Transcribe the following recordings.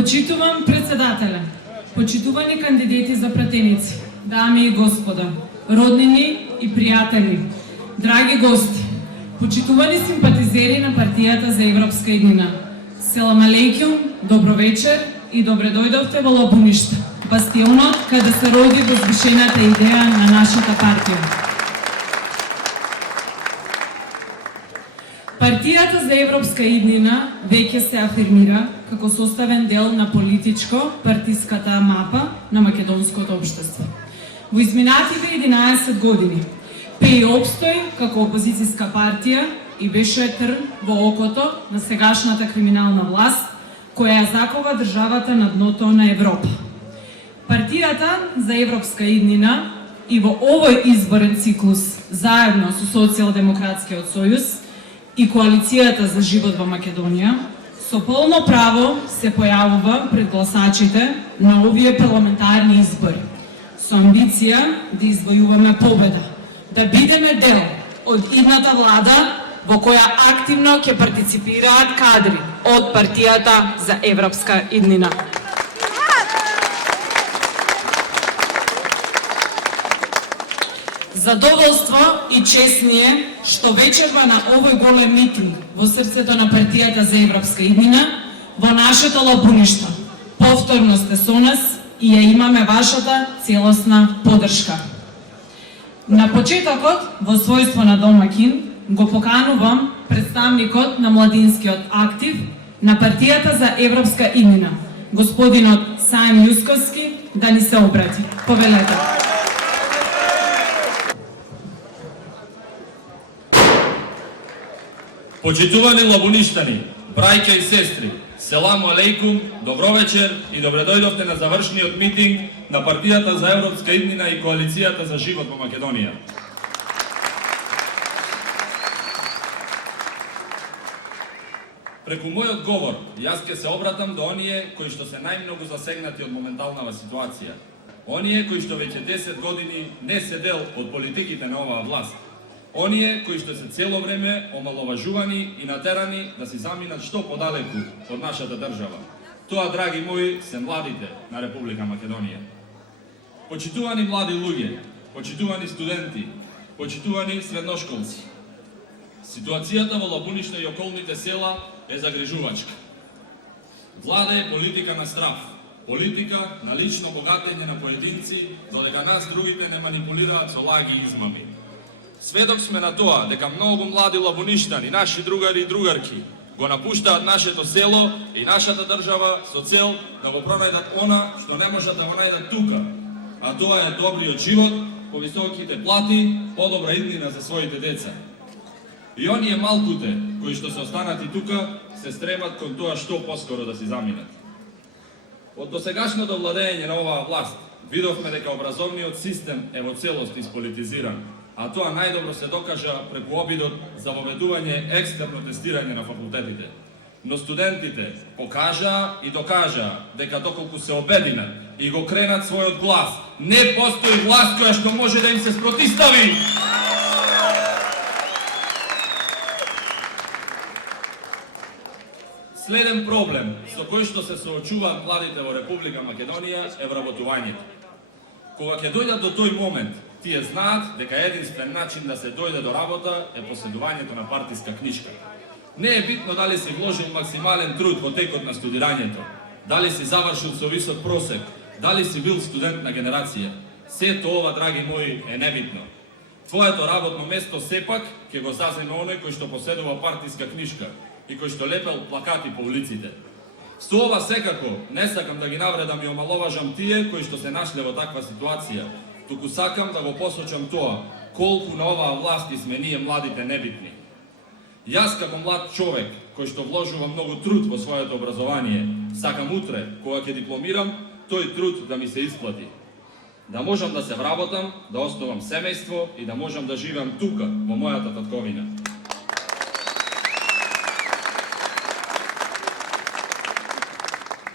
Почитувам председателя, почитувани кандидати за пратеници, дами и господа, роднини и пријатели, драги гости, почитувани симпатизери на партијата за Европска иднина. Селам алейкум, добро вечер и добре дојдовте во Лабуништа, бастионот каде се роди возвишената идеја на нашата партија. Партијата за Европска иднина веќе се афирмира како составен дел на политичко-партиската мапа на македонското општество. Во изминатите 11 години ПИ обстои како опозицијска партија и беше трн во окото на сегашната криминална власт, која ја закова државата на дното на Европа. Партијата за Европска иднина и во овој изборен циклус, заедно со Социјалдемократскиот сојуз и Коалицијата за живот во Македонија, со полно право се појавува пред гласачите на овие парламентарни избори, со амбиција да извојуваме победа, да бидеме дел од идната влада во која активно ќе партиципираат кадри од партијата за Европска иднина. Задоволство и чест ни е што вечерва на овој голем митинг во срцето на партијата за Европска иднина во нашето Лабуништо повторно сте со нас и ја имаме вашата целосна поддршка. На почетокот, во својство на домакин, го поканувам представникот на младинскиот актив на партијата за Европска иднина, господинот Саим Јусковски, да ни се обрати. Повелете. Почитувани лабуништани, брајка и сестри, селаму алейкум, добро вечер и добре дојдовте на завршниот митинг на партијата за Европска иднина и Коалицијата за живот во Македонија. Преку мојот говор, јас ќе се обратам до оние кои што се најмногу засегнати од моменталнава ситуација. Оние кои што веќе 10 години не се дел од политиките на оваа власт. Оние кои што се цело време омаловажувани и натерани да си заминат што подалеку од нашата држава. Тоа, драги мои, се младите на Република Македонија. Почитувани млади луѓе, почитувани студенти, почитувани средношколци. Ситуацијата во Лабуништа и околните села е загрижувачка. Владе политика на страф, политика на лично богатење на поединци, додека нас другите не манипулираат со лаги и измами. Сведок сме на тоа дека многу млади лабуништани, наши другари и другарки, го напуштаат нашето село и нашата држава со цел да го пронајдат она што не можат да го најдат тука, а тоа е добриот живот, повисоките плати, подобра иднина за своите деца. И оние малкуте кои што се останати тука се стремат кон тоа што поскоро да си заминат. Од досегашното владење на оваа власт видовме дека образовниот систем е во целост исполитизиран, а тоа најдобро се докажа преку обидот за воведување екстерно тестирање на факултетите. Но студентите покажаа и докажаа дека доколку се обединат и го кренат својот глас, не постои власт која што може да им се спротистави. Следен проблем со кој што се соочуваат младите во Република Македонија е вработувањето. Кога ќе дојдат до тој момент, тие знаат дека единствен начин да се дојде до работа е поседувањето на партиска книжка. Не е битно дали си вложил максимален труд во текот на студирањето, дали си завршил со висок просек, дали си бил студент на генерација. Сето ова, драги мои, е небитно. Твоето работно место сепак ќе го заземе оној кој што поседува партиска книжка и кој што лепел плакати по улиците. Со ова секако не сакам да ги навредам и омаловажам тие кои што се нашле во таква ситуација, туку сакам да го посочам тоа, колку на оваа власт сме ние младите небитни. Јас како млад човек, кој што вложува многу труд во своето образование, сакам утре, кога ќе дипломирам, тој труд да ми се исплати. Да можам да се вработам, да основам семејство и да можам да живеам тука, во мојата татковина.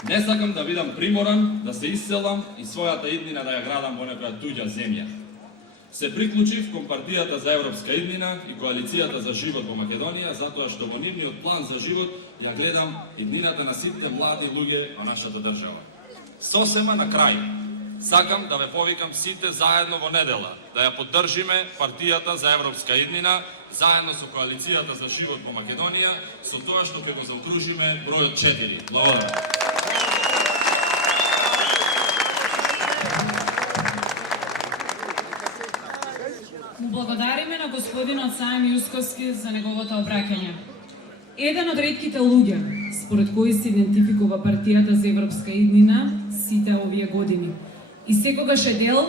Не сакам да бидам приморан, да се исселам и својата иднина да ја градам во некоја туѓа земја. Се приклучив кон партијата за Европска иднина и Коалицијата за живот во Македонија, затоа што во нивниот план за живот ја гледам иднината на сите млади луѓе на нашата држава. Сосема на крај, сакам да ве повикам сите заедно во недела, да ја поддржиме партијата за европска иднина, заедно со коалицијата за живот во Македонија, со тоа што ќе го заокружиме бројот 4. Благодарам. Му благодариме на господинот Саем Јусковски за неговото обраќање. Еден од ретките луѓе, според кои се идентификува партијата за европска иднина сите овие години и секогаш е дел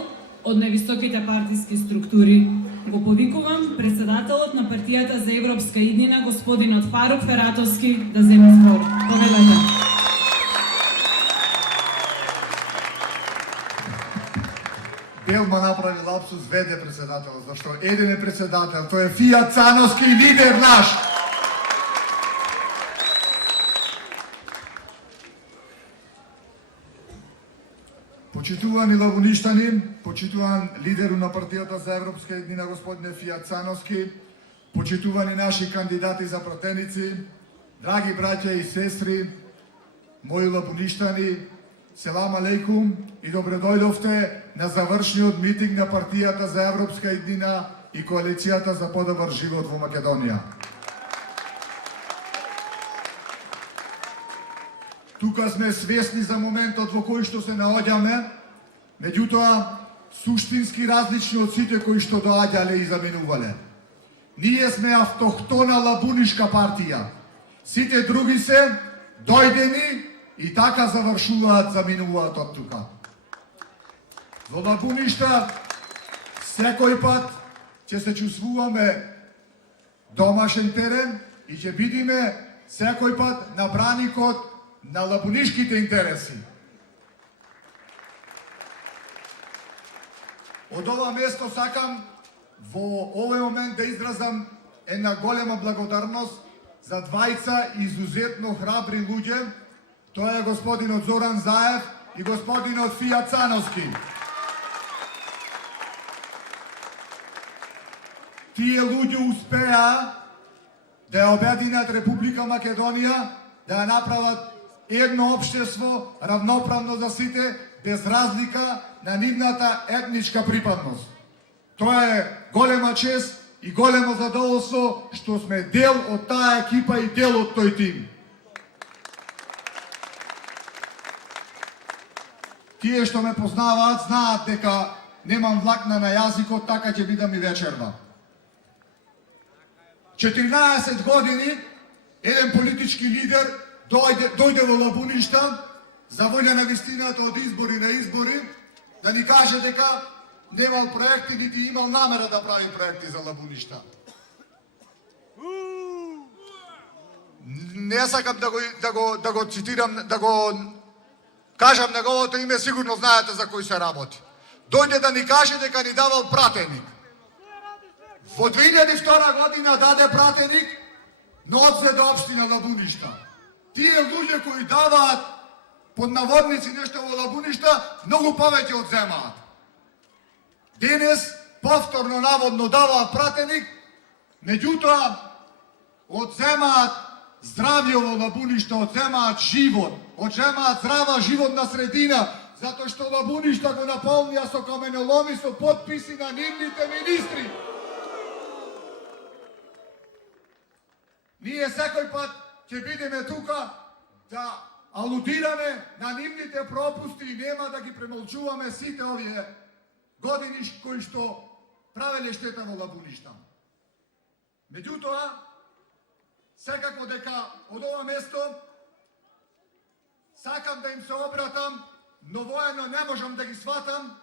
од највисоките партиски структури, го повикувам председателот на партијата за европска иднина, господинот Фарук Фератовски, да земе збор. Повелете. Елма направи лапсус, веде председател, зашто еден е председател, тој е Фијат Цановски, лидер наш. Почитувани лабуништани, почитуван лидеру на партијата за европска иднина господине Фијат Цановски, почитувани наши кандидати за пратеници, драги браќа и сестри, мои лабуништани, селам алейкум и добре дојдовте на завршниот митинг на партијата за европска иднина и коалицијата за подобар живот во Македонија. Тука сме свесни за моментот во кој што се наоѓаме, меѓутоа суштински различни од сите кои што доаѓале и заминувале. Ние сме автохтона лабунишка партија. Сите други се дојдени и така завршуваат, заминуваат од тука. Во Лабуништа секој пат ќе се чувствуваме домашен терен и ќе бидиме секој пат на браникот на лабунишките интереси. Од ова место сакам во овој момент да изразам една голема благодарност за двајца изузетно храбри луѓе. Тоа е господинот Зоран Заев и господинот Фијат Цановски. Тие луѓе успеа да ја обединат Република Македонија, да ја направат едно општество равноправно за сите, без разлика на нивната етничка припадност. Тоа е голема чест и големо задоволство што сме дел од таа екипа и дел од тој тим. Тие што ме познаваат знаат дека немам влакна на јазикот, така ќе бидам и вечерва. 14 години еден политички лидер дојде во Лабуништа за волја на вистината од избори на избори да ни каже дека немал проекти, нити имал намера да прави проекти за Лабуништа. Не сакам да го цитирам, да го кажам неговото име, сигурно знаете за кој се работи. Дојде да ни каже дека ни давал пратеник. Во 2002 година даде пратеник на одслед општина Лабуништа. Тие луѓе кои даваат под наводници нешто во Лабуништа, многу повеќе одземаат. Денес повторно наводно даваат пратеник, меѓутоа одземаат здравје во Лабуништа, одземаат живот, одземаат здрава животна средина, затоа што Лабуништа го наполнија со каменоломи, со потписи на нивните министри. Ние секој пат ќе бидеме тука да алудираме на нивните пропусти и нема да ги премолчуваме сите овие години кои што правеле штета во Лабуништа. Меѓутоа, секако дека од ова место сакам да им се обратам, но воено не можам да ги сватам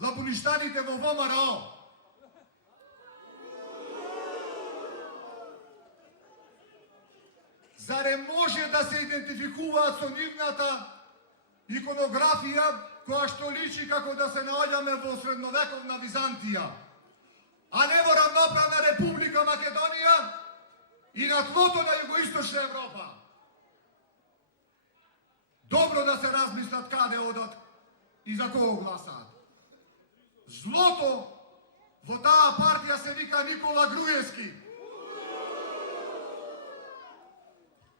лабуништаните во ВМРО. Заре може да се идентификуваат со нивната иконографија, која што личи како да се наоѓаме во средновековна Византија, а не во равноправна Република Македонија и на тлото на Југоисточна Европа. Добро да се размислат каде одат и за кого гласаат. Злото во таа партија се вика Никола Груевски.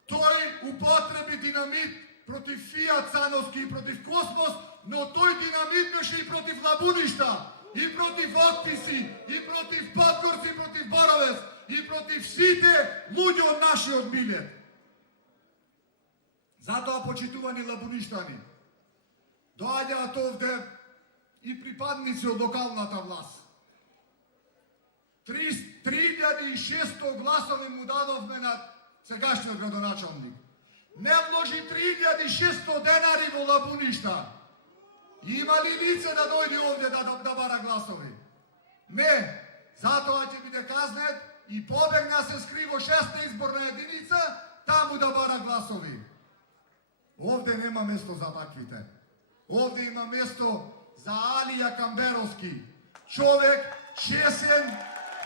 Тој употреби динамит против Фијат Цановски и против Космос, но тој динамит беше и против Лабуништа, и против Отписи, и против Подгорци, и против Боровец, и против сите луѓе од нашиот милет. Затоа, почитувани лабуништани, доаѓаат овде и припадници од локалната власт. 3600 гласови му дадовме на сегашниот градоначалник. Не вложи 3600 денари во Лабуништа. Има ли лице да дојде овде да бара гласови? Не. Затоа ќе биде казнет и побегна се скриво 6-та изборна единица, таму да бара гласови. Овде нема место за таквите. Овде има место за Алија Камберовски. Човек чесен,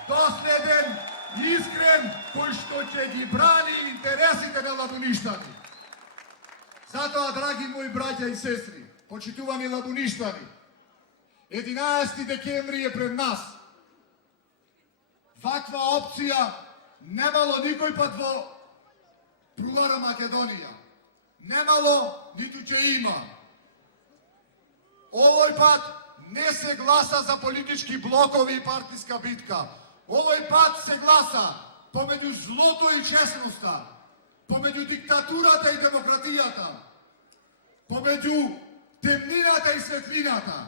доследен, искрен, кој што ќе ги брани интересите на лабуништани. Затоа, драги мои браќа и сестри, почитувани лабуништани, 11 декември е пред нас. Ваква опција немало никој пат во Прулара Македонија. Немало, ниту ќе има. Овој пат не се гласа за политички блокови и партиска битка. Овој пат се гласа помеѓу злото и честноста, помеѓу диктатурата и демократијата, помеѓу темнината и светлината.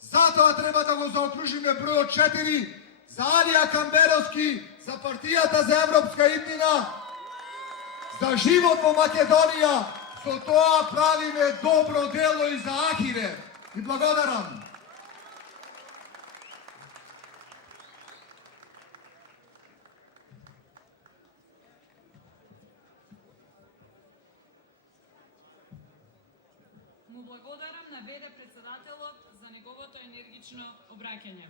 Затоа треба да го заокружиме бројот 4 за Алија Камберовски, за партијата за европска иднина, за живот во Македонија. Со тоа правиме добро дело и за Ахире. И благодарам. Му благодарам на ВД председателот за неговото енергично обраќање.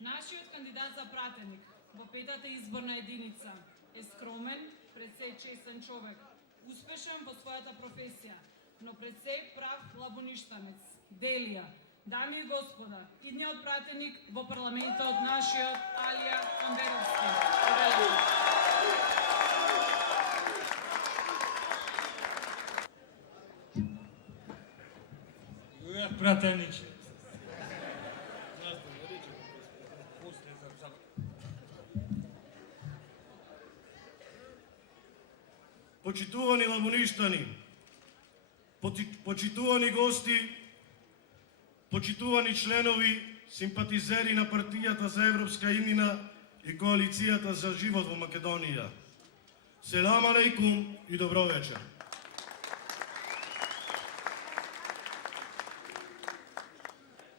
Нашиот кандидат за пратеник во 5-та изборна единица е скромен, пред се честен човек, успешен во својата професија, но пред се прав лабуништанец, Делија. Дами и господа, идниот пратеник во парламентот нашиот Алија Камберовски. Пратениче. Почитувани лабуништани, почитувани гости, почитувани членови, симпатизери на партијата за европска иднина и коалицијата за живот во Македонија. Селам алейкум и добро вечер.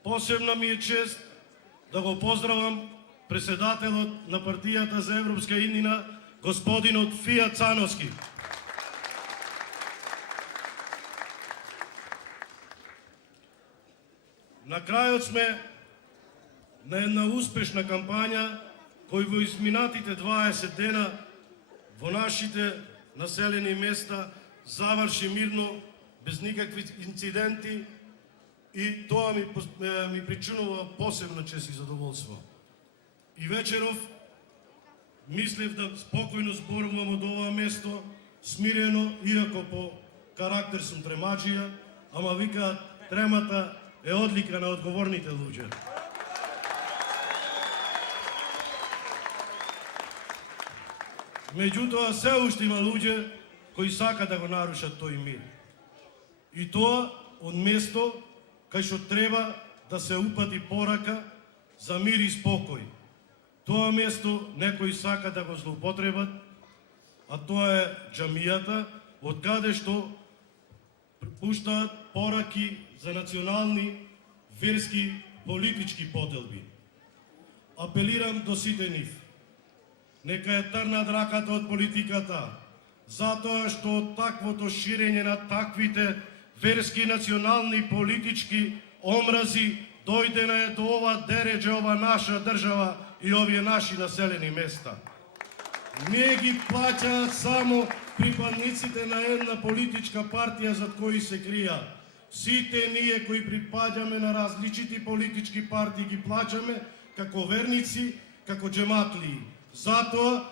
Посебна ми е чест да го поздравам председателот на партијата за европска иднина, господинот Фијат Цановски. На крајот сме на една успешна кампања кој во изминатите 20 дена во нашите населени места заврши мирно, без никакви инциденти, и тоа ми причинува посебна чест и задоволство. И вечеров мислев да спокојно зборувам од ова место, смирено, иако по карактер сум тремаджија, ама викаат тремата е одлика на одговорните луѓе. Меѓутоа, се уште има луѓе кои сакаат да го нарушат тој мир. И тоа од место кај што треба да се упати порака за мир и спокој. Тоа место некои сака да го злоупотребат, а тоа е џамијата, од каде што пуштаат пораки за национални, верски, политички поделби. Апелирам до сите нив. Нека ја трнат раката од политиката, затоа што од таквото ширење на таквите верски, национални, политички омрази дојдена е до ова дередже, ова наша држава и овие наши населени места. Не ги плаќаат само припадниците на една политичка партија зад кои се кријат. Сите ние кои припаѓаме на различити политички партии ги плаќаме како верници, како џематлии. Затоа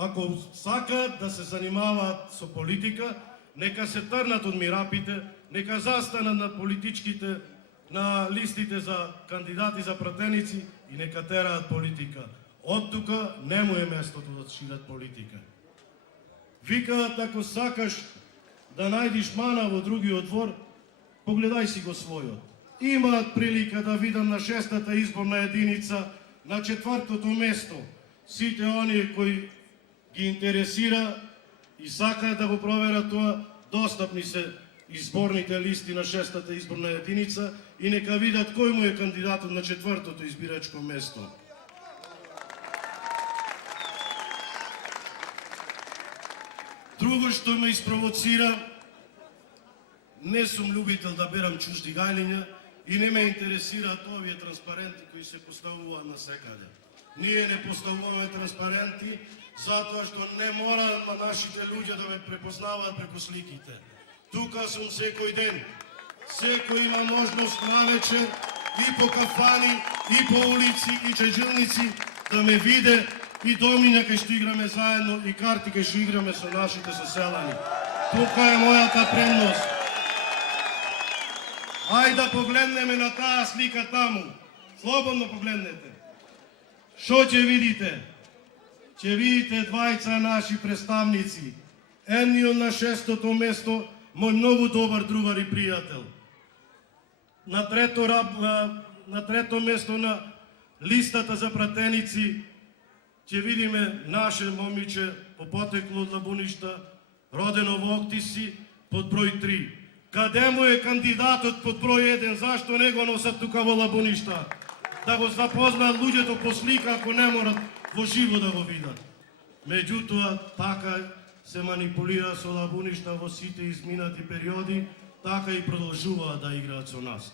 ако сакаат да се занимаваат со политика, нека се трнат од мирапите, нека застанат на политичките, на листите за кандидати за пратеници и нека тераат политика. Од тука не му е местото да шират политика. Викаат, ако сакаш да најдиш мана во другиот двор, погледај си го својот. Имаат прилика да видам на 6-та изборна единица, на 4-тото место, сите оние кои ги интересира и сакаат да го проверат тоа, достапни се изборните листи на 6-та изборна единица и нека видат кој му е кандидатот на 4-тото избирачко место. Друго што ме испровоцира, не сум љубител да берам чужди гајлиња и не ме интересираат овие транспаренти кои се поставуваат на секаде. Ние не поставуваме транспаренти затоа што не мора на нашите луѓе да ме препознаваат преку сликите. Тука сум секој ден. Секој има можност навечер и по кафани, и по улици, и чеџилници да ме виде и домиња кај што играме заедно и карти кај што играме со нашите соселани. Тука е мојата предност. Ајде да погледнеме на таа слика таму. Слободно погледнете. Што ќе видите? Ќе видите двајца наши представници. Едниот на 6-тото место, мој многу добар другар и пријател. На трето место на листата за пратеници ќе видиме наше момиче по потекло од Лабуништа, родено во Октиси, под број 3. Каде му е кандидатот под број 1? Зашто не го носат тука во Лабуништа? Да го запознаат луѓето по слика, ако не морат во живо да го видат. Меѓутоа, така се манипулира со Лабуништа во сите изминати периоди, така и продолжуваат да играат со нас.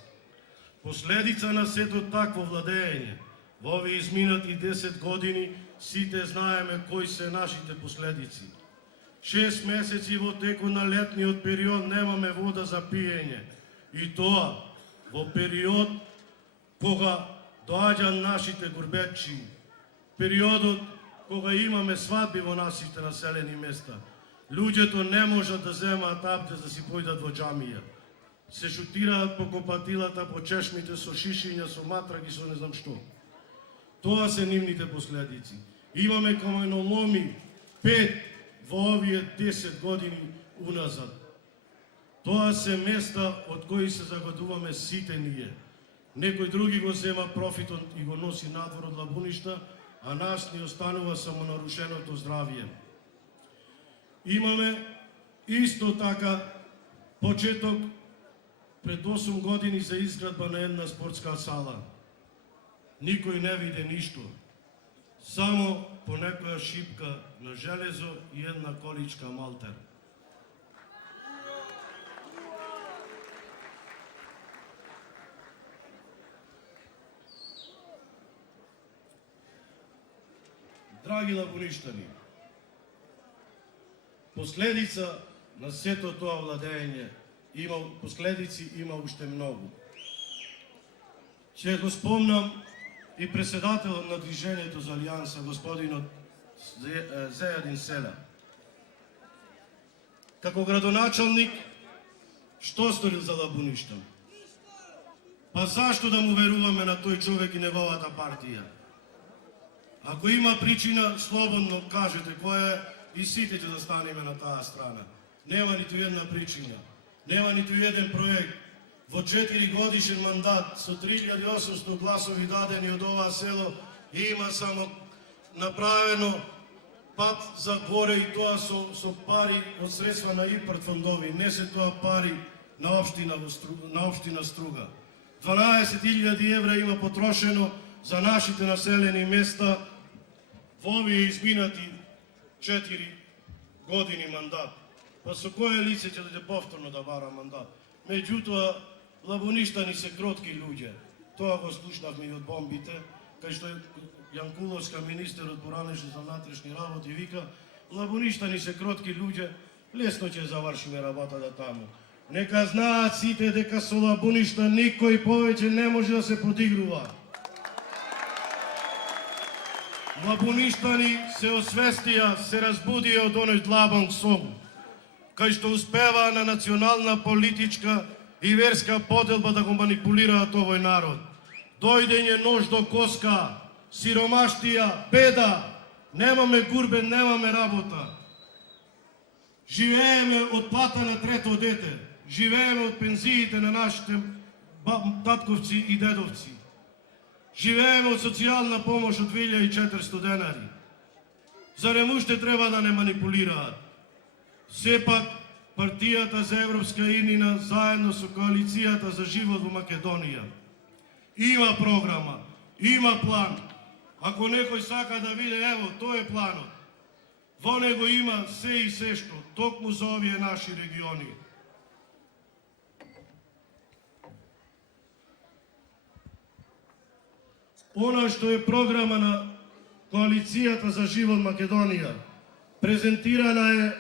Последица на сето такво владење, во овие изминати 10 години, сите знаеме кои се нашите последици. 6 месеци во текот на летниот период немаме вода за пиење. И тоа во период кога доаѓаат нашите гурбетчи, периодот кога имаме свадби во нашите населени места. Луѓето не можат да земаат абдест да си појдат во џамија. Се шутираат по копатилата, по чешмите со шишиња, со матраги, со не знам што. Тоа се нивните последици. Имаме каменоломи 5 во овие 10 години уназад. Тоа се места од кои се загадуваме сите ние. Некој други го зема профитот и го носи надвор од Лабуништа, а нас ни останува само нарушеното здравје. Имаме исто така почеток пред 8 години за изградба на една спортска сала. Никој не виде ништо. Само по некоја шипка на железо и една количка малтер. Драги лабуништани, последица на сето тоа владење последици има уште многу. Ќе го спомнам и председателот на Движењето за Алијанса, господинот Зејадин Селя. Како градоначалник, што сторил за Лабуништа? Па зашто да му веруваме на тој човек и неговата партија? Ако има причина, слободно кажете која е и сите да станеме на таа страна. Нема ниту една причина, нема ниту еден проект. Во 4 годишен мандат со 3800 гласови дадени од оваа село има само направено пат за горе и тоа со пари од средства на ИПАРД фондови, не се тоа пари на општина Струга. 12.000 евра има потрошено за нашите населени места во овие изминати 4 години мандат. Па со кое лице ќе дојде повторно да бара мандат? Меѓутоа, Лабуништани се кротки луѓе. Тоа го слушнавме и од бомбите, кај што Јанкуловска, министерот поранеше за внатрешни работи, вика, Лабуништани се кротки луѓе, лесно ќе завршиме работата таму. Нека знаат сите дека со Лабуништа никој повеќе не може да се подигрува. лабуништани се освестија, се разбудија од оној длабан сон, кај што успева на национална, политичка и верска поделба да го манипулираат овој народ. Дојдење нож до коска, сиромаштија, беда, немаме гурбен, немаме работа. Живееме од плата на трето дете, живееме од пензиите на нашите татковци и дедовци. Живееме од социјална помош од 2400 денари. Зарем уште треба да не манипулираат? Сепак, партијата за Европска иднина заедно со коалицијата за живот во Македонија има програма, има план. Ако некој сака да види, ево, тој е планот. Во него има се и се што, токму за овие наши региони. Она што е програма на Коалицијата за живот Македонија, презентирана е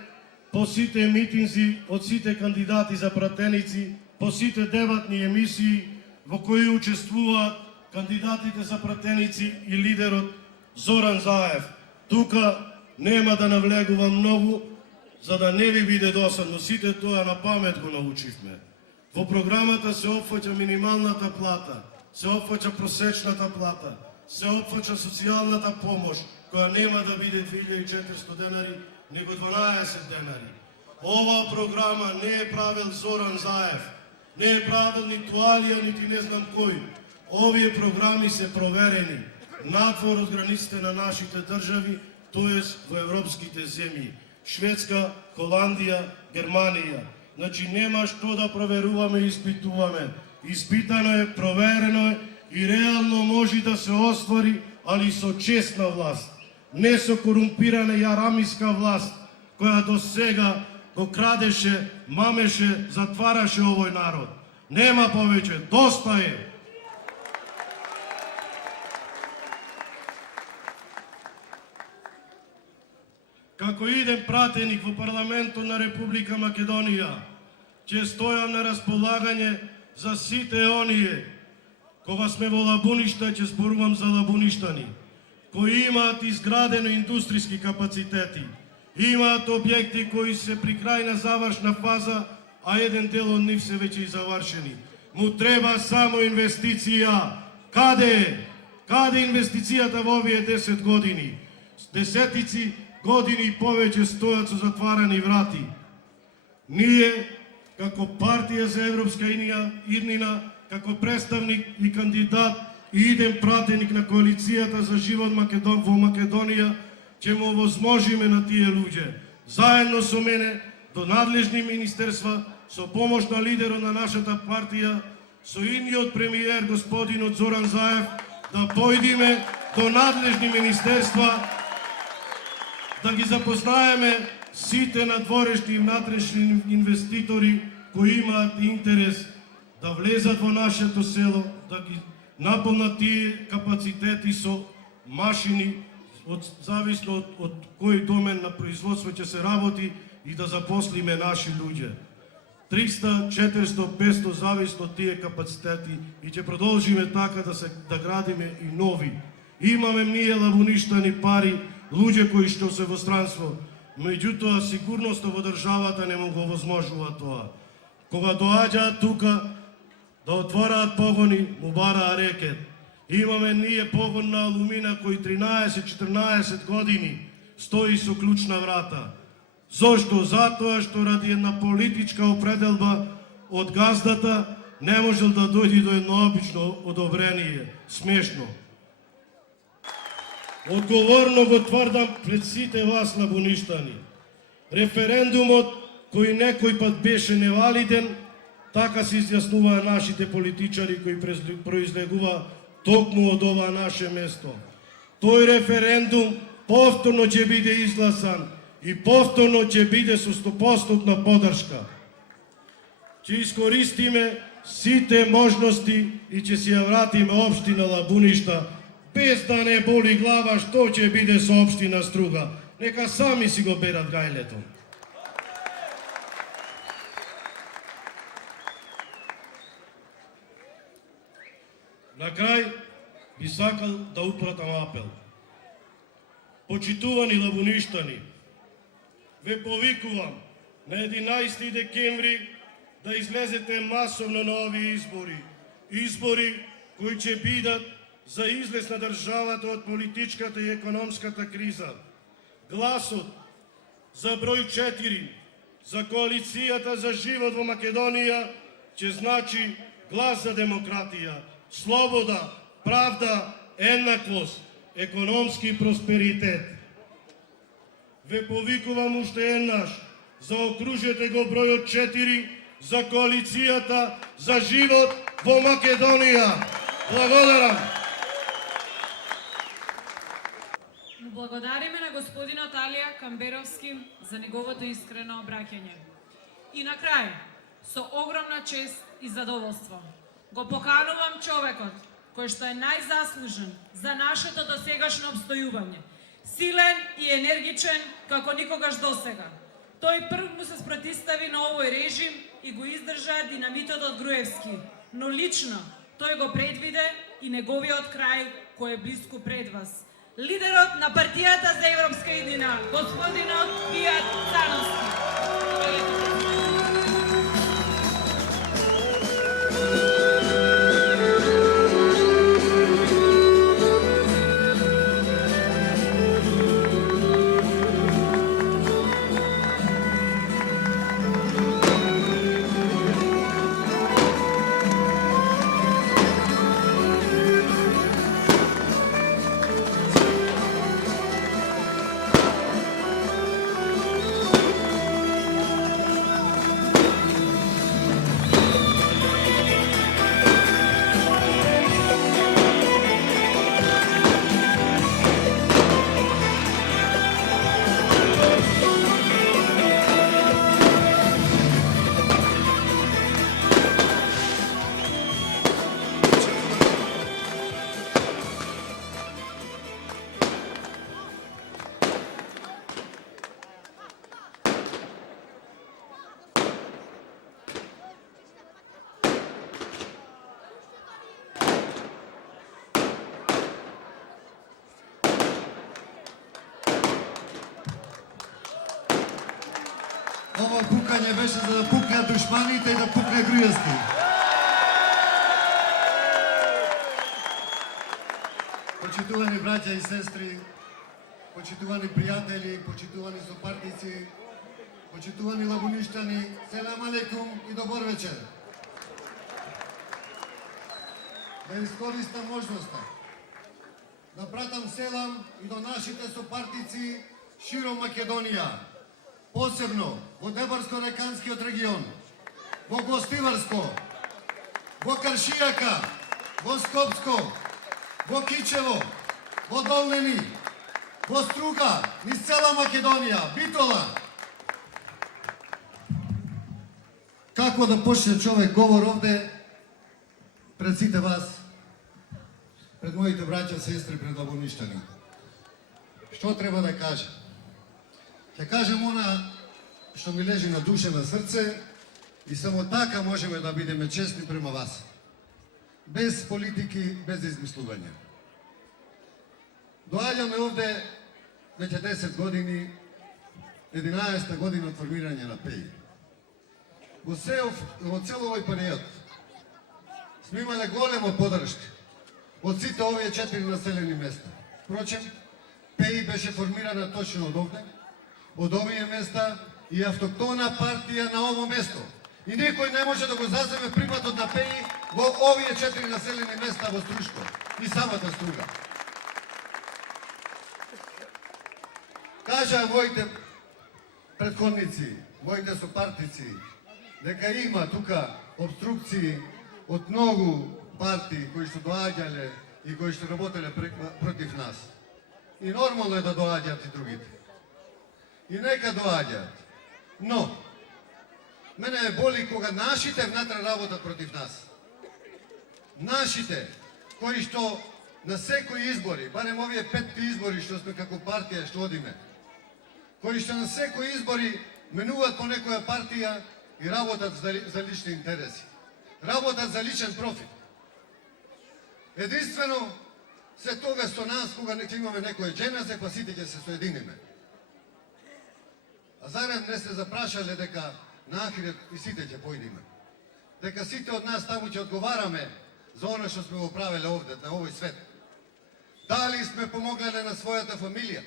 по сите митинзи од сите кандидати за пратеници, по сите дебатни емисии во кои учествуваат кандидатите за пратеници и лидерот Зоран Заев. Тука нема да навлегувам многу, за да не ви биде досадно, сите тоа на памет го научивме. Во програмата се опфаќа минималната плата, се опфаќа просечната плата, се опфаќа социјалната помош, која нема да биде 2400 денари, него 12 денари. Ова програма не е правил Зоран Заев, не е правил ниту Алија, нити не знам кој. Овие програми се проверени надвор од границите на нашите држави, тоест во европските земји. Шведска, Холандија, Германија. Значи нема што да проверуваме и испитуваме. Испитано е, проверено е и реално може да се оствари, али со честна власт. Не со корумпирана јарамиска власт, која до сега го крадеше, мамеше, затвараше овој народ. Нема повеќе, доста е. Како идем пратеник во парламентот на Република Македонија, ќе стојам на располагање за сите оние кога сме во Лабуништа, ќе зборувам за лабуништани, кои имаат изградено индустријски капацитети, имаат објекти кои се при крајна завршна фаза, а еден дел од нив се веќе и завршени. Му треба само инвестиција. Каде е? Каде инвестицијата во овие 10 години? Десетици години и повеќе стојат со затварани врати. Ние, како партија за Европска иднина, како представник и кандидат и идем пратеник на Коалицијата за живот во Македонија, ќе му овозможиме на тие луѓе, заедно со мене, до надлежни министерства, со помош на лидерот на нашата партија, со идниот премиер господинот Зоран Заев, да појдиме до надлежни министерства, да ги запознаеме сите надворешни и внатрешни инвеститори кои имаат интерес да влезат во нашето село, да ги наполнат тие капацитети со машини, зависно од кој домен на производство ќе се работи и да запослиме наши луѓе. 300, 400, 500, зависно од тие капацитети и ќе продолжиме така да градиме и нови. Имаме ние лабуништани пари, луѓе кои што се во странство, меѓутоа сигурноста во државата не му го возможува тоа. Кога доаѓаат тука да отвораат погони, му бараа рекет. Имаме ние погон на алумина кој 13-14 години стои со клуч на врата. Зошто? Затоа што ради една политичка определба од газдата не можел да дојде до едно обично одобрение. Смешно. Одговорно го тврдам пред сите вас лабуништани. Референдумот кој некој пат беше невалиден, така се изјаснуваа нашите политичари кои произлегува токму од ова наше место. Тој референдум повторно ќе биде изгласан и повторно ќе биде со 100% поддршка. Ќе искористиме сите можности и ќе си ја вратиме општина Лабуништа, без да не боли глава што ќе биде со општина Струга. Нека сами си го берат гајлето. На крај би сакал да упратам апел. почитувани лабуништани, ве повикувам на 11 декември да излезете масовно на овие избори. Избори кои ќе бидат за излез на државата од политичката и економската криза. Гласот за број 4 за коалицијата за живот во Македонија ќе значи глас за демократија, слобода, правда, еднаквост, економски просперитет. Ве повикувам уште еднаш, заокружете го бројот 4 за коалицијата за живот во Македонија. Благодарам. Му благодариме на господинот Алија Камберовски за неговото искрено обраќање. И на крај, со огромна чест и задоволство, го поканувам човекот кој што е најзаслужен за нашето досегашно обстојување, силен и енергичен како никогаш досега. Тој прв му се спротистави на овој режим и го издржа динамитот од Груевски, но лично тој го предвиде и неговиот крај кој е блиску пред вас. Лидерот на партијата за европска иднина, господинот Фијат Цановски. Ова пукање беше за да пукнат душманите и да пукне Груевски. Почитувани браќа и сестри, почитувани пријатели, почитувани сопартници, почитувани лабуништани, селам алейкум и добар вечер. Да искористам можноста да пратам селам и до нашите сопартници широм Македонија, посебно во Дебарско-Реканскиот регион, во Гостиварско, во Каршијака, во Скопско, во Кичево, во Долнени, во Струга, низ цела Македонија, Битола. Како да почне човек говор овде пред сите вас, пред моите браќа, сестри, пред лабуништани? Што треба да кажем? Ќе кажем она што ми лежи на душа, на срце, и само така можеме да бидеме честни према вас. Без политики, без измислување. Доаѓаме овде веќе 10 години, 11-та година од формирање на ПЕИ. Во цел овој период сме имале голема поддршка од сите овие 4 населени места. Впрочем, ПЕИ беше формирана точно од овде, од овие места и автоктона партија на ово место. И никој не може да го заземе приматот на ПЕИ во овие 4 населени места во Струшко и самата Струга. Кажа моите предходници, моите сопартници, дека има тука обструкции од многу партии кои што доаѓале и кои што работеле против нас. И нормално е да доаѓаат и другите. И нека доаѓаат. Но, мене ме боли кога нашите внатре работат против нас. Нашите, кои што на секои избори, барем овие 5 избори што сме како партија што одиме, кои што на секои избори менуваат по некоја партија и работат за лични интереси. Работат за личен профит. Единствено, се тогаш со нас, кога не ќе имаме некој дженазе, па сите ќе се соединиме. А зарем не се запрашале дека на ахирет и сите ќе појдиме? Дека сите од нас таму ќе одговараме за оно што сме го правеле овде, на овој свет. Дали сме помогнале на својата фамилија?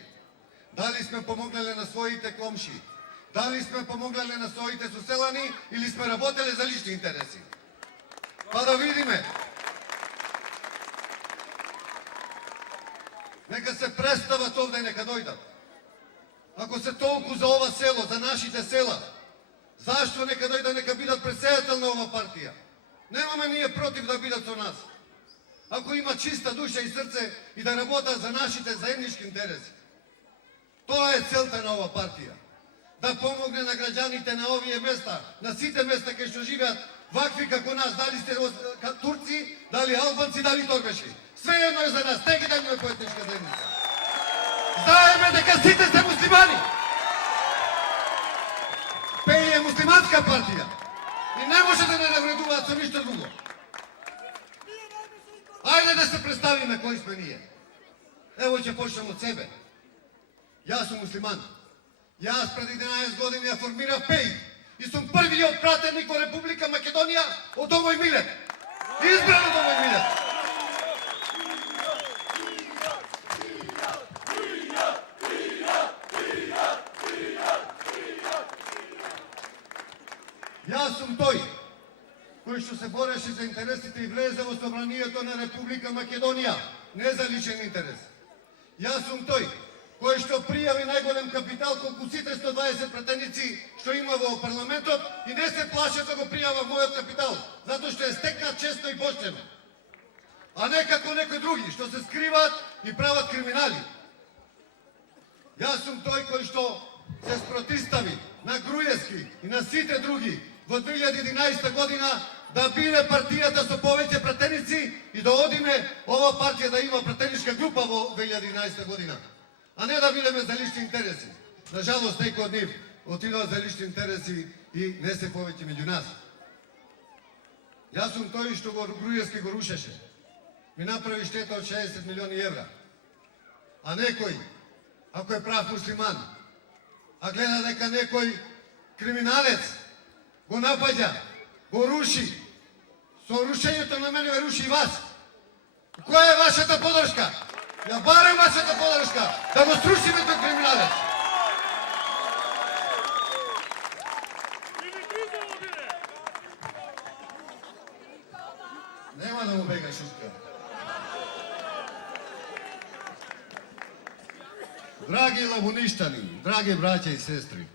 Дали сме помогнале на своите комши? Дали сме помогнале на своите соселани или сме работеле за лични интереси? Па да видиме. Нека се представат овде, нека дојдат. Ако се толку за ова село, за нашите села, зашто нека дојдат, нека бидат председател на ова партија? Немаме ние против да бидат со нас. Ако има чиста душа и срце и да работат за нашите заеднички интереси. Тоа е целта на ова партија. Да помогне на граѓаните на овие места, на сите места кај што живеат вакви како нас, дали сте турци, дали албанци, дали торбеши. Све едно е за нас, теки да имаме поетничка заедница. Знаеме дека сите сте муслимани. ПЕИ е муслиманска партија. И не може да не навредуваат со ништо друго. Ајде да се представиме кои сме ние. Ево ќе почнем од себе. Јас сум муслиман. Јас пред 11 години ја формирав ПЕИ и сум првиот пратеник во Република Македонија од овој милет. Избран од овој милет. Јас сум тој кој што се бореше за интересите и влезе во собранието на Република Македонија, не за личен интерес. Јас сум тој кој што пријави најголем капитал колку сите 120 пратеници што има во парламентот и не се плаше да го пријава мојот капитал, затоа што е стекнат честно и почтено. А не како некои други што се скриваат и прават криминали. Јас сум тој кој што се спротистави на Груевски и на сите други во 2011 година да биде партијата со повеќе пратеници и да одиме ова партија да има пратеничка група во 2011 година, а не да бидеме за лични интереси. На жалост, некои од нив отидоа за лични интереси и не се повеќе меѓу нас. Јас сум тој што го Груевски го рушеше. Ми направи штета од 60 милиони евра. А некој, ако е прав муслиман, а гледа дека некој криминалец го напаѓа, го руши, со рушењето на мене ве руши и вас. Која е вашата подршка? Ја барам вашата подршка да го срушиме тој криминалец. Нема да му бегаш, Ушка. Драги лабуништани, драги браќа и сестри,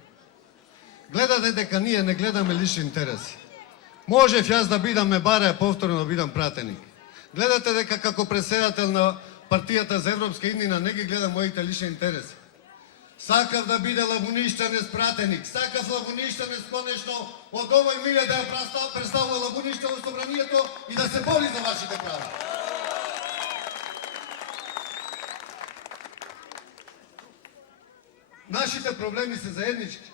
гледате дека ние не гледаме лични интереси. Можев јас да бидам, ме бараја повторно да бидам пратеник. Гледате дека како председател на партијата за европска иднина не ги гледам моите лични интереси. Сакав да биде лабуништанец пратеник, сакав лабуништанец конечно од овој миле да ја представува лабуништа во собранието и да се бори за вашите права. Нашите проблеми се заеднички.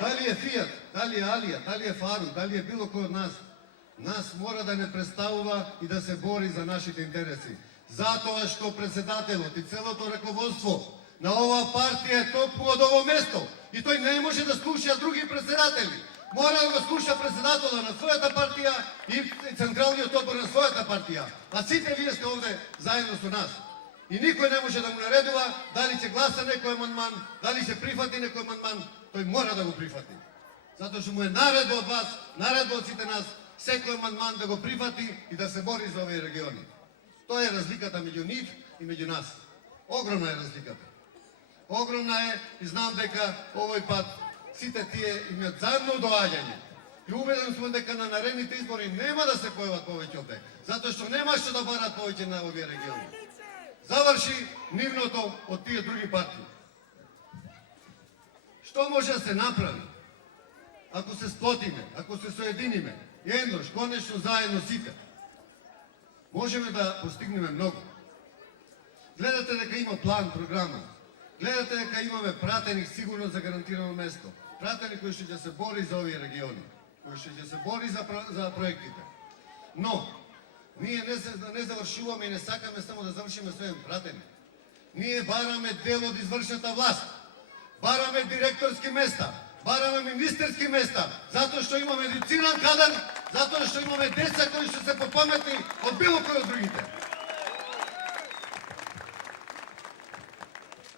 Дали е Фијат, дали е Алија, дали е Фару, дали е било кој од нас, нас мора да не представува и да се бори за нашите интереси. Затоа што председателот и целото раководство на оваа партија е токму од ово место и тој не може да слуша други председатели. Мора да го слуша председателот на својата партија и централниот одбор на својата партија. А сите вие сте овде заедно со нас. И никој не може да му наредува дали ќе гласа некој амандман, дали ќе прифати некој амандман, тој мора да го прифати. Затоа што му е наредба од вас, наредба од сите нас, секој амандман да го прифати и да се бори за овие региони. Тоа е разликата меѓу нив и меѓу нас. Огромна е разликата. Огромна е и знам дека овој пат сите тие имаат заедно доаѓање. И убеден сум дека на наредните избори нема да се појават повеќе овде, затоа што нема што да барат повеќе на овие региони. Заврши нивното од тие други партии. Што може да се направи? Ако се сплотиме, ако се соединиме, еднош, конечно заедно сите, можеме да постигнеме многу. Гледате дека има план, програма. Гледате дека имаме пратеник сигурно за гарантирано место. Пратеник кој што ќе се бори за овие региони, кој што ќе се бори за проектите. Но, Ние не завршуваме и не сакаме само да завршиме своје пратени. Ние бараме дел од извршната власт. Бараме директорски места, бараме министерски места, затоа што имаме едуциран кадар, затоа што имаме деца кои што се попаметни од било кој од другите.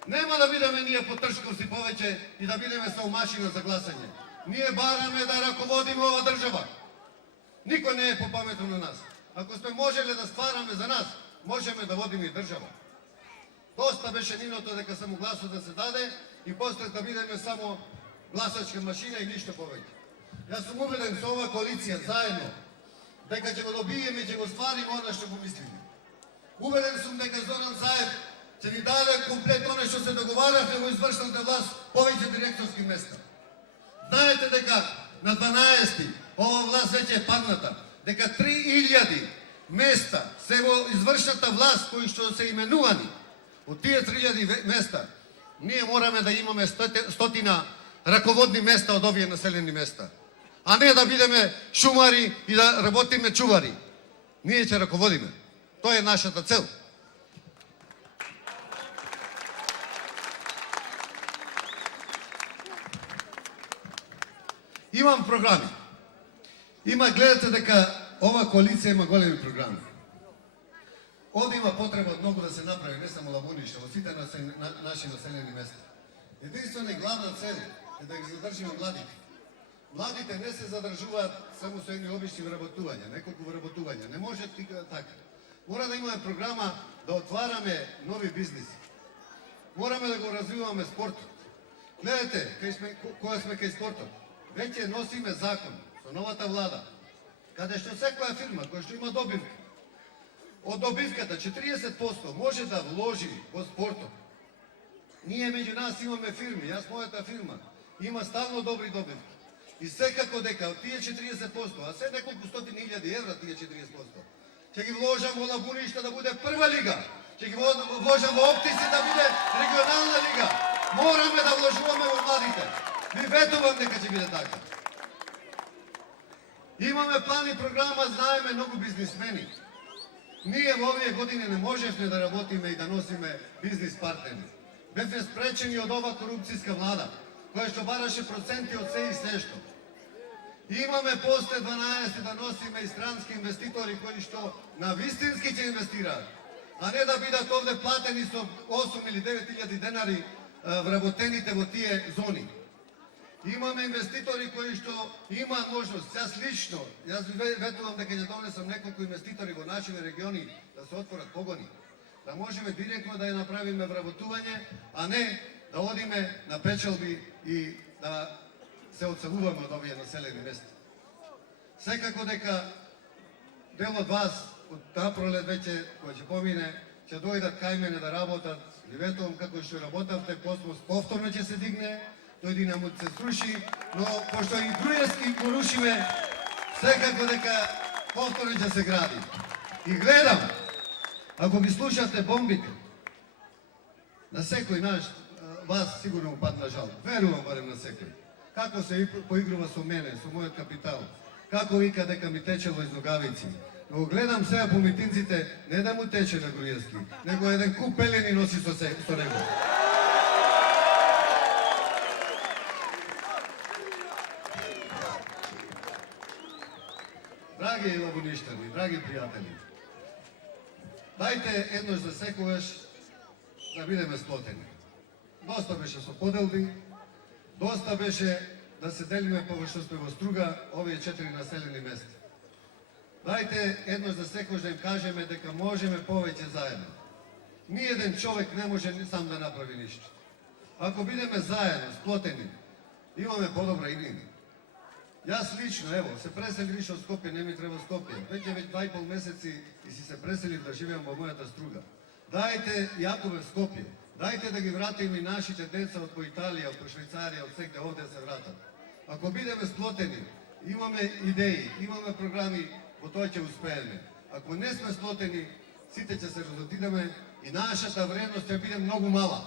Нема да бидеме ние потршковци повеќе и да бидеме со машина за гласање. Ние бараме да раководиме ова држава. Никој не е попаметен на нас. Ако сме можеле да ствараме за нас, можеме да водиме и држава. Доста беше ниното дека само гласот да се даде и после да бидеме само гласачка машина и ништо повеќе. Јас сум убеден со ова коалиција заедно дека ќе го добиеме и ќе го ствариме она што го мислиме. Убеден сум дека Зоран Заев ќе ни даде комплет оно што се договаравме во извршната власт, повеќе директорски места. Знаете дека на 12 ова власт веќе е падната, дека 3000 места се во извршната власт кои што се именувани. Од тие 3000 места ние мораме да имаме 100 раководни места од овие населени места, а не да бидеме шумари и да работиме чувари. Ние ќе раководиме. Тоа е нашата цел. Имам програми. Гледате дека ова коалиција има големи програми. Овде има потреба од многу да се направи, не само Лабуништа, во сите наши населени места. Единствена и главна цел е да ги задржиме младите. Младите не се задржуваат само со едни обични вработувања, неколку вработувања. Не може така. Мора да имаме програма да отвараме нови бизнеси. Мораме да го развиваме спортот. Гледате, кога сме кај спортот, веќе носиме закон со новата влада, каде што секоја фирма која што има добивка, од добивката 40% може да вложи во спортот. Ние меѓу нас имаме фирми, јас мојата фирма, има стално добри добивки. И секако дека од тие 40%, а се неколку стотини илјади евра тие 40%, ќе ги вложам во Лабуништа да биде прва лига, ќе ги вложам во Оптиси да биде регионална лига. Мораме да вложуваме во младите. Ви ветувам дека ќе биде така. Имаме план и програма, знаеме многу бизнисмени. Ние во овие години не можевме да работиме и да носиме бизнис партнери. Бевме спречени од ова корупцијска влада, која што бараше проценти од се и сешто. Имаме после 12 да носиме и странски инвеститори кои што на вистински ќе инвестираат, а не да бидат овде платени со 8 или 9 илјади денари вработените во тие зони. Имаме инвеститори кои што имаат можност, јас лично, јас ви ветувам дека ќе донесам неколку инвеститори во нашите региони да се отворат погони, да можеме директно да ја направиме вработување, а не да одиме на печалби и да се оцелуваме од овие населени места. Секако дека дел од вас, од таа пролет веќе, која ќе помине, ќе дојдат кај мене да работат, ви ветувам како што работавте, повторно ќе се дигне, тој динамот се сруши, но пошто и Груевски го рушиме, секако дека повторно ќе се гради. И гледам, ако ги слушате бомбите, на секој вас сигурно му падна жал, верувам барем на секој. Како се поигрува со мене, со мојот капитал, како вика дека ми течело из ногавици. Но гледам сега по митинците, не да му тече на Груевски, него еден куп пелени носи со него. Драги лабуништани, драги пријатели, дајте еднош за секогаш да бидеме сплотени. Доста беше со поделби, доста беше да се делиме повеќе сме во струга овие 4 населени места. Дајте еднош за секогаш да им кажеме дека можеме повеќе заедно. Ниеден човек не може сам да направи ништо. Ако бидеме заедно, сплотени, имаме подобра иднина. Јас лично, ево, се преселиш од Скопје, не ми треба Скопје. Веќе 2,5 месеци и си се преселив да живеам во мојата струга. Дајте Јакове Скопје, дајте да ги вратиме и нашите деца од по Италија, од по Швајцарија, од секде овде се вратат. Ако бидеме сплотени, имаме идеи, имаме програми, во тоа ќе успееме. Ако не сме сплотени, сите ќе се разотидеме и нашата вредност ќе биде многу мала.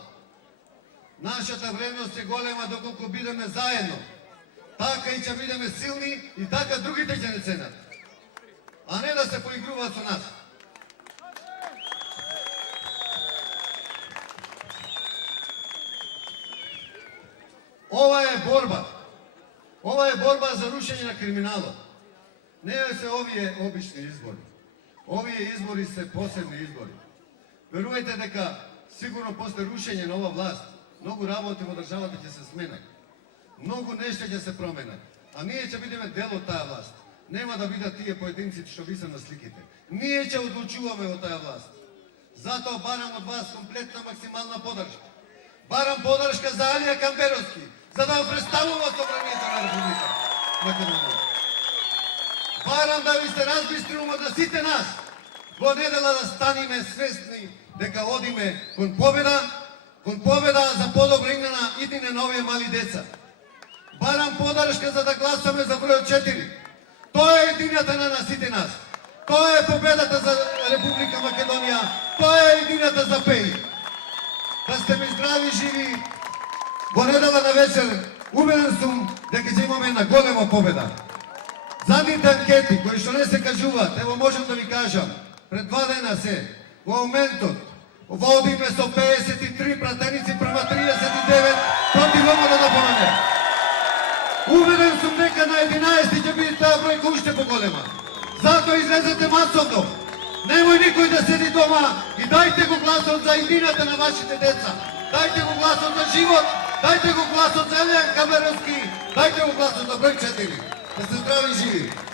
Нашата вредност е голема доколку бидеме заедно. Така и ќе бидеме силни и така другите ќе не ценат. а не да се поигруваат со нас. Ова е борба. Ова е борба за рушење на криминалот. Не се овие обични избори. Овие избори се посебни избори. Верувајте дека сигурно после рушење на ова власт, многу работи во државата ќе се сменат. Многу нешта ќе се променат. А ние ќе бидеме дел од таа власт. Нема да бидат тие поединците што ви се на сликите. Ние ќе одлучуваме во таа власт. Затоа барам од вас комплетна максимална подршка. Барам подршка за Алија Камберовски, за да представува собранието на Република Македонија. Барам да ви се разбиструваме да сите нас во недела да станиме свесни дека одиме кон победа за подобра иднина на овие мали деца. Барам подршка за да гласаме за број 4. Тоа е едината на сите нас. Тоа е победата за Република Македонија. Тоа е едината за ПЕИ. Да сте ми здрави, живи. Во недела на вечер уверен сум дека ќе имаме една голема победа. Задните анкети кои што не се кажуваат, ево можам да ви кажам, пред 2 дена се, во моментот водиме со 53 пратеници према 39 против ОМО да помане. Уверен сум дека на 11 ќе биде таа бројка уште поголема. Затоа излезете масовно. Немој никој да седи дома и дајте го гласот за иднината на вашите деца. Дајте го гласот за живот, дајте го гласот за Алија Камберовски, дајте го гласот за број 4. Да сте здрави и живи.